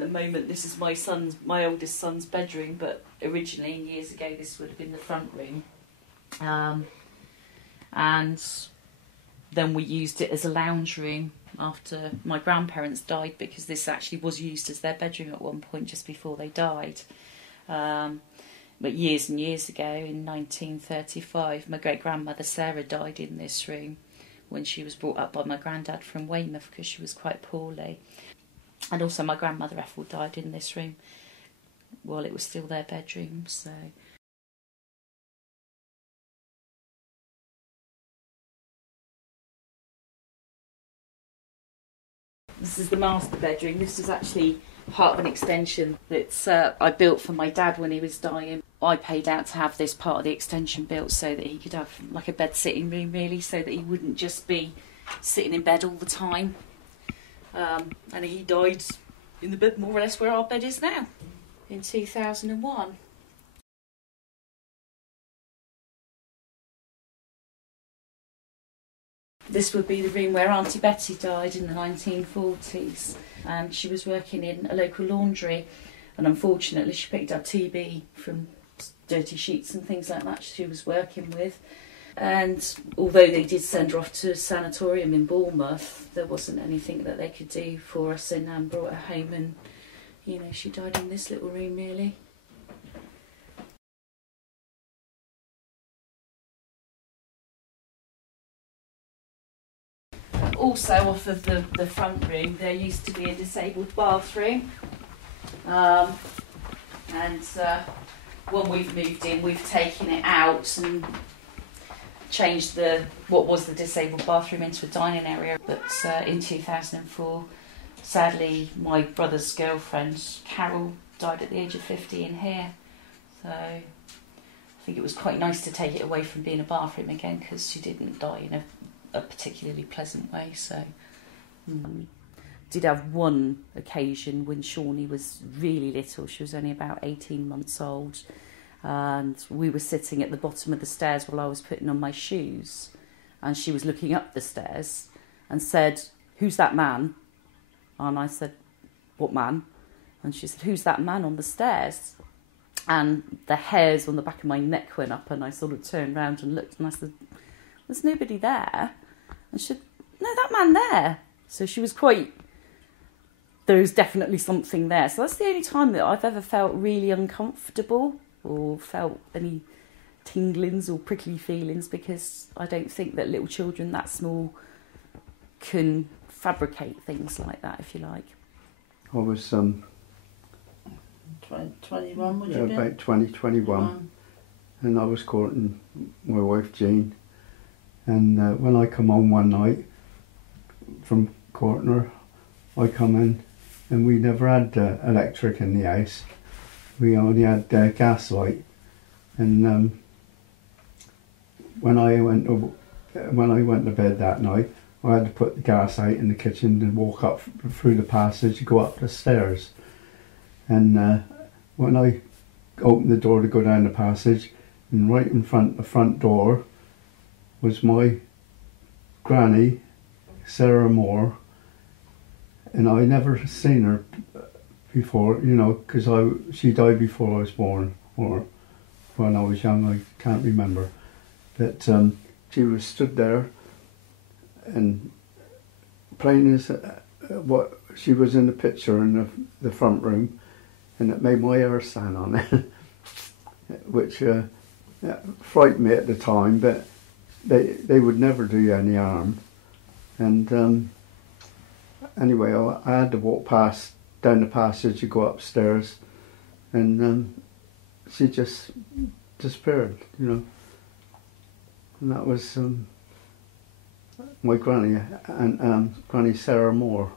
the moment this is my oldest son's bedroom, but originally, years ago, this would have been the front room. And then we used it as a lounge room after my grandparents died, because this actually was used as their bedroom at one point just before they died. But years and years ago, in 1935, my great-grandmother Sarah died in this room when she was brought up by my granddad from Weymouth because she was quite poorly. And also my grandmother Ethel died in this room while it was still their bedroom, so... This is the master bedroom. This is actually part of an extension that I built for my dad when he was dying. I paid out to have this part of the extension built so that he could have like a bed sitting room, really, so that he wouldn't just be sitting in bed all the time. And he died in the bed more or less where our bed is now, in 2001. This would be the room where Auntie Betty died in the 1940s, and she was working in a local laundry, and unfortunately she picked up TB from dirty sheets and things like that she was working with. And although they did send her off to a sanatorium in Bournemouth, there wasn't anything that they could do for us, and Nan brought her home, and you know, she died in this little room really. Also off of the front room there used to be a disabled bathroom, and when we've moved in we've taken it out and changed what was the disabled bathroom into a dining area. But in 2004, sadly, my brother's girlfriend Carol died at the age of 50 in here, so I think it was quite nice to take it away from being a bathroom again, because she didn't die in a particularly pleasant way. So did have one occasion when Shawnee was really little. She was only about 18 months old, and we were sitting at the bottom of the stairs while I was putting on my shoes, and she was looking up the stairs and said, "Who's that man?" And I said, "What man?" And she said, "Who's that man on the stairs?" And the hairs on the back of my neck went up, and I sort of turned round and looked, and I said, "There's nobody there." And she said, "No, that man there." So she was quite, there was definitely something there. So that's the only time that I've ever felt really uncomfortable or felt any tinglings or prickly feelings, because I don't think that little children that small can fabricate things like that, if you like. I was 21, would you be? about 21, and I was courting my wife Jean. And when I come home one night from courting her, I come in, and we never had electric in the house. We only had gas light. And when I went to bed that night, I had to put the gas out in the kitchen and walk up through the passage and go up the stairs. And when I opened the door to go down the passage, and right in front of the front door was my granny, Sarah Moore, and I never seen her before, you know, because she died before I was born, or when I was young, I can't remember. But she was stood there, and plain as what she was in the picture in the front room, and it made my hair stand on it, which frightened me at the time, but they would never do you any harm. And anyway, I had to walk down the passage and go upstairs, and she just disappeared, you know. And that was my granny, and Granny Sarah Moore.